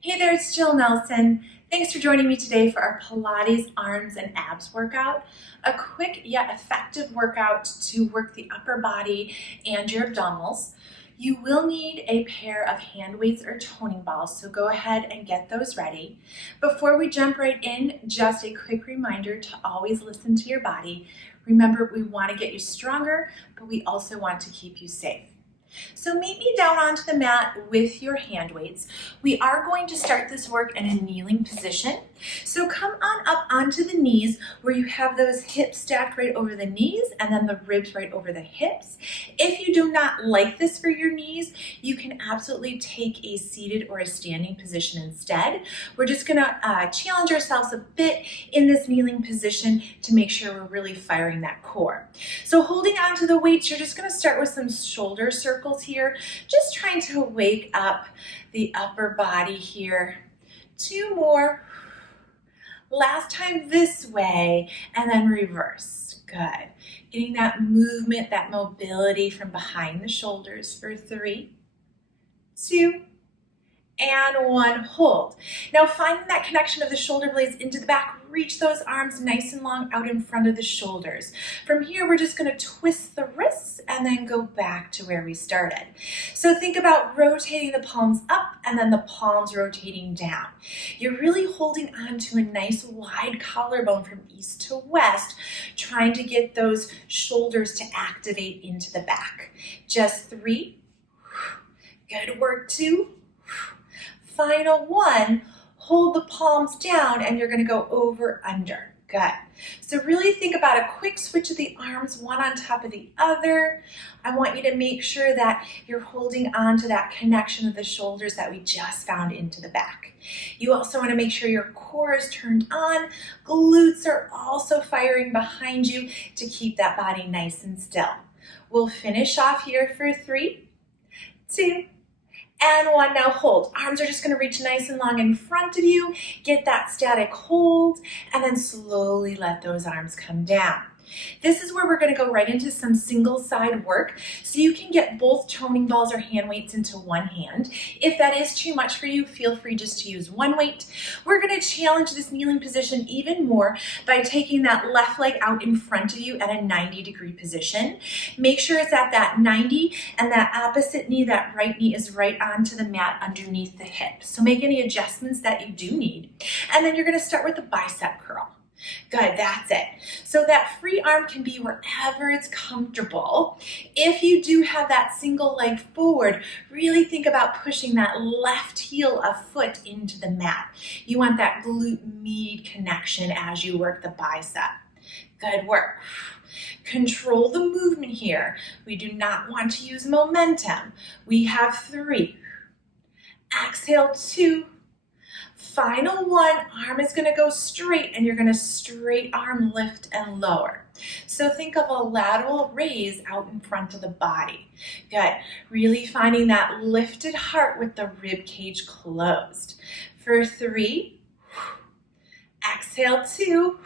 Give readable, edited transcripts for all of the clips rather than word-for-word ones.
Hey there, it's Jill Nelson. Thanks for joining me today for our Pilates Arms and Abs workout. A quick yet effective workout to work the upper body and your abdominals. You will need a pair of hand weights or toning balls, so go ahead and get those ready. Before we jump right in, just a quick reminder to always listen to your body. Remember, we want to get you stronger, but we also want to keep you safe. So meet me down onto the mat with your hand weights. We are going to start this work in a kneeling position. So come on up onto the knees where you have those hips stacked right over the knees and then the ribs right over the hips. If you do not like this for your knees, you can absolutely take a seated or a standing position instead. We're just gonna challenge ourselves a bit in this kneeling position to make sure we're really firing that core. So holding onto the weights, you're just gonna start with some shoulder circles here, just trying to wake up the upper body here. 2 more. Last time this way, and then reverse. Good. Getting that movement, that mobility from behind the shoulders for 3, 2, and 1. Hold. Now finding that connection of the shoulder blades into the back, reach those arms nice and long out in front of the shoulders. From here, we're just going to twist the wrists and then go back to where we started. So think about rotating the palms up and then the palms rotating down. You're really holding on to a nice wide collarbone from east to west, trying to get those shoulders to activate into the back. Just 3. Good work. 2. Final 1. Hold the palms down and you're going to go over under. Good. So really think about a quick switch of the arms, one on top of the other. I want you to make sure that you're holding on to that connection of the shoulders that we just found into the back. You also want to make sure your core is turned on. Glutes are also firing behind you to keep that body nice and still. We'll finish off here for 3, 2, and 1. Now hold. Arms are just going to reach nice and long in front of you. Get that static hold and then slowly let those arms come down. This is where we're going to go right into some single side work, so you can get both toning balls or hand weights into one hand. If that is too much for you, feel free just to use one weight. We're going to challenge this kneeling position even more by taking that left leg out in front of you at a 90-degree position. Make sure it's at that 90 and that opposite knee, that right knee, is right onto the mat underneath the hip. So make any adjustments that you do need. And then you're going to start with the bicep curl. Good, that's it. So that free arm can be wherever it's comfortable. If you do have that single leg forward, really think about pushing that left heel of foot into the mat. You want that glute-med connection as you work the bicep. Good work. Control the movement here. We do not want to use momentum. We have 3. Exhale, 2. Final 1, arm is going to go straight and you're going to straight arm lift and lower. So think of a lateral raise out in front of the body. Good. Really finding that lifted heart with the rib cage closed. For 3, exhale, 2.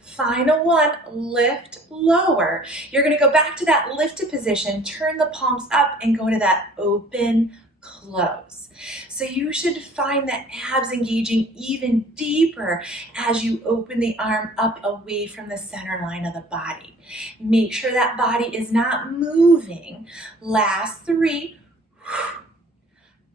Final 1, lift, lower. You're going to go back to that lifted position, turn the palms up and go to that open close. So you should find the abs engaging even deeper as you open the arm up away from the center line of the body. Make sure that body is not moving. Last 3,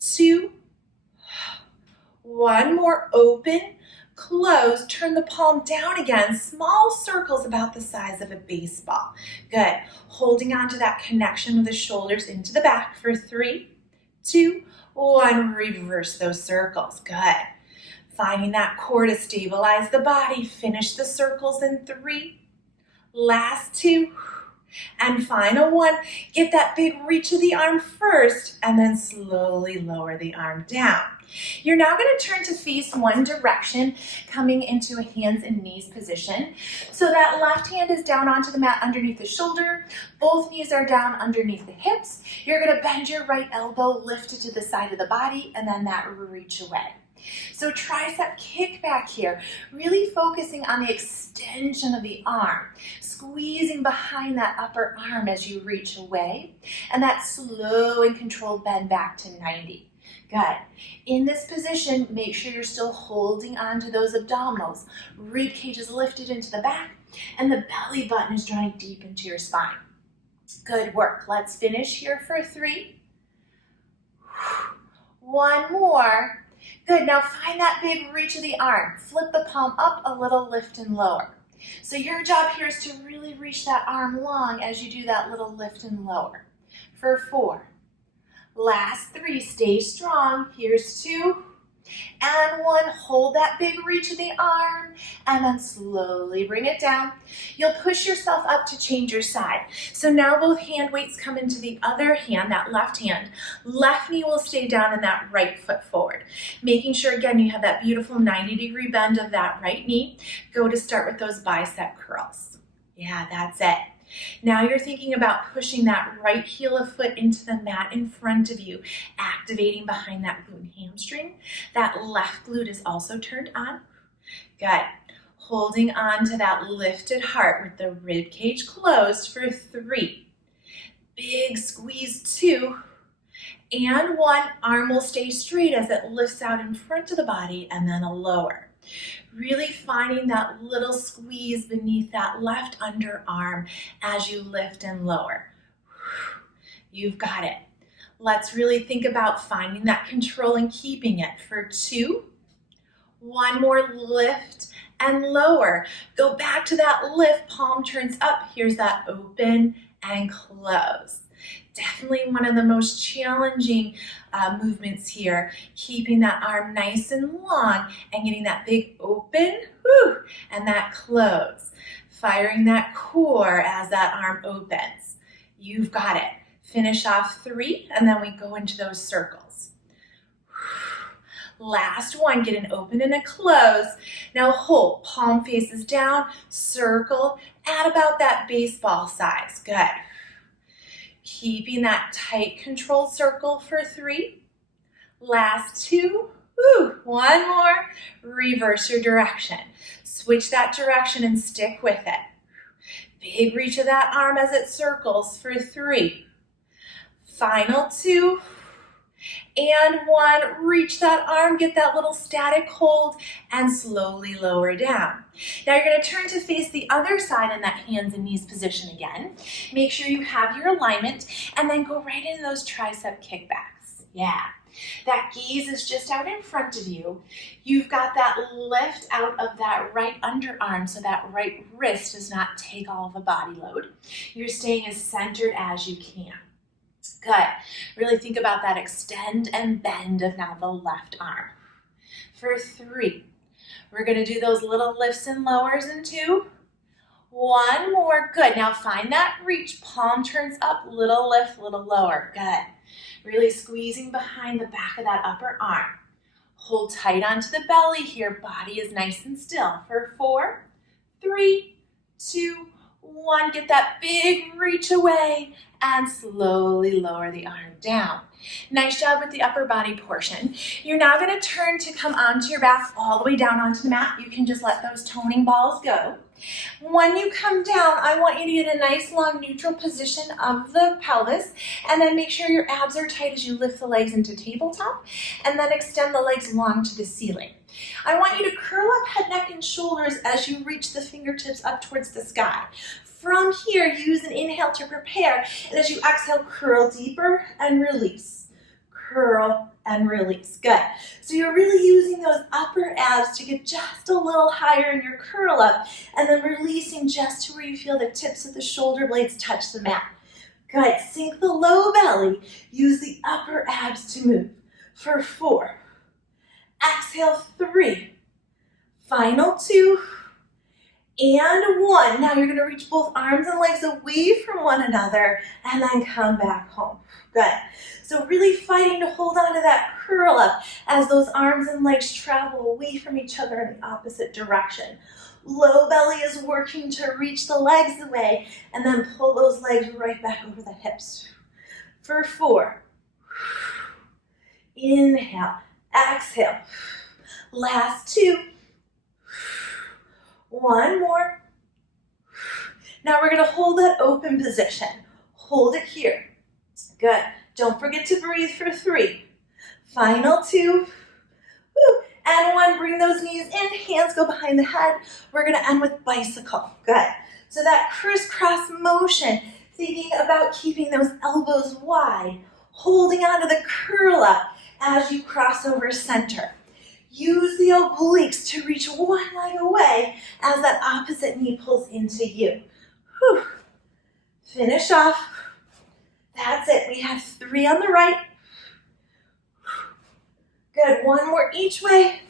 2, 1 more. Open, close, turn the palm down again, small circles about the size of a baseball. Good. Holding on to that connection of the shoulders into the back for 3, 2, 1, reverse those circles. Good. Finding that core to stabilize the body. Finish the circles in 3, last 2, and final 1. Get that big reach of the arm first, and then slowly lower the arm down. You're now going to turn to face one direction, coming into a hands and knees position. So that left hand is down onto the mat underneath the shoulder. Both knees are down underneath the hips. You're going to bend your right elbow, lift it to the side of the body, and then that reach away. So tricep kickback here, really focusing on the extension of the arm, squeezing behind that upper arm as you reach away, and that slow and controlled bend back to 90. Good. In this position, make sure you're still holding on to those abdominals. Rib cage is lifted into the back and the belly button is drawing deep into your spine. Good work. Let's finish here for 3. One more. Good. Now find that big reach of the arm. Flip the palm up a little, lift and lower. So your job here is to really reach that arm long as you do that little lift and lower. For 4. Last 3, stay strong. Here's 2 and 1. Hold that big reach of the arm and then slowly bring it down. You'll push yourself up to change your side. So now both hand weights come into the other hand, that left hand. Left knee will stay down and that right foot forward. Making sure again you have that beautiful 90-degree bend of that right knee. Go to start with those bicep curls. Yeah, that's it. Now you're thinking about pushing that right heel of foot into the mat in front of you, activating behind that glute and hamstring. That left glute is also turned on. Good. Holding on to that lifted heart with the rib cage closed for 3. Big squeeze 2 and 1. Arm will stay straight as it lifts out in front of the body and then a lower. Really finding that little squeeze beneath that left underarm as you lift and lower. You've got it. Let's really think about finding that control and keeping it for 2. One more lift and lower. Go back to that lift, palm turns up. Here's that open and close. Definitely one of the most challenging movements here, keeping that arm nice and long and getting that big open, and that close. Firing that core as that arm opens. You've got it. Finish off 3 and then we go into those circles. Last one, get an open and a close. Now hold, palm faces down, circle at about that baseball size. Good. Keeping that tight controlled circle for 3. Last 2. One more. Reverse your direction. Switch that direction and stick with it. Big reach of that arm as it circles for 3. Final 2. And 1, reach that arm, get that little static hold, and slowly lower down. Now you're going to turn to face the other side in that hands and knees position again. Make sure you have your alignment, and then go right into those tricep kickbacks. Yeah. That gaze is just out in front of you. You've got that lift out of that right underarm so that right wrist does not take all of the body load. You're staying as centered as you can. Good. Really think about that extend and bend of now the left arm. For 3, we're going to do those little lifts and lowers in 2. One more. Good. Now find that reach. Palm turns up, little lift, little lower. Good. Really squeezing behind the back of that upper arm. Hold tight onto the belly here. Body is nice and still. For 4, 3, 2, 1. Get that big reach away and slowly lower the arm down. Nice job with the upper body portion. You're now going to turn to come onto your back all the way down onto the mat. You can just let those toning balls go. When you come down, I want you to get a nice long neutral position of the pelvis and then make sure your abs are tight as you lift the legs into tabletop and then extend the legs long to the ceiling. I want you to curl up head, neck, and shoulders as you reach the fingertips up towards the sky. From here, use an inhale to prepare, and as you exhale, curl deeper and release. Curl and release. Good. So you're really using those upper abs to get just a little higher in your curl up, and then releasing just to where you feel the tips of the shoulder blades touch the mat. Good. Sink the low belly. Use the upper abs to move. For 4. Exhale, 3. Final 2. And 1. Now you're going to reach both arms and legs away from one another and then come back home. Good. So really fighting to hold on to that curl up as those arms and legs travel away from each other in the opposite direction. Low belly is working to reach the legs away and then pull those legs right back over the hips. For 4. Inhale. Exhale. Last 2. One more. Now we're going to hold that open position. Hold it here. Good. Don't forget to breathe for 3. Final 2. Woo. And 1, bring those knees in, hands go behind the head. We're gonna end with bicycle. Good. So that crisscross motion, thinking about keeping those elbows wide, holding onto the curl up as you cross over center. Use the obliques to reach one leg away as that opposite knee pulls into you. Whew. Finish off. That's it. We have 3 on the right. Good. 1 more each way.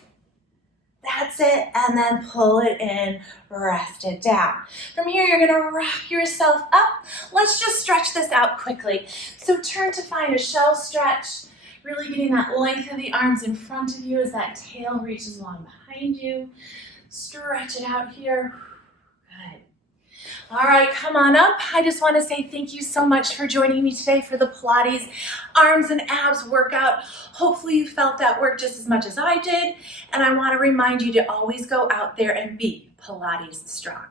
That's it. And then pull it in, rest it down. From here, you're going to rock yourself up. Let's just stretch this out quickly. So turn to find a shell stretch, really getting that length of the arms in front of you as that tail reaches along behind you. Stretch it out here. Good. All right, come on up. I just want to say thank you so much for joining me today for the Pilates Arms and Abs workout. Hopefully you felt that work just as much as I did. And I want to remind you to always go out there and be Pilates strong.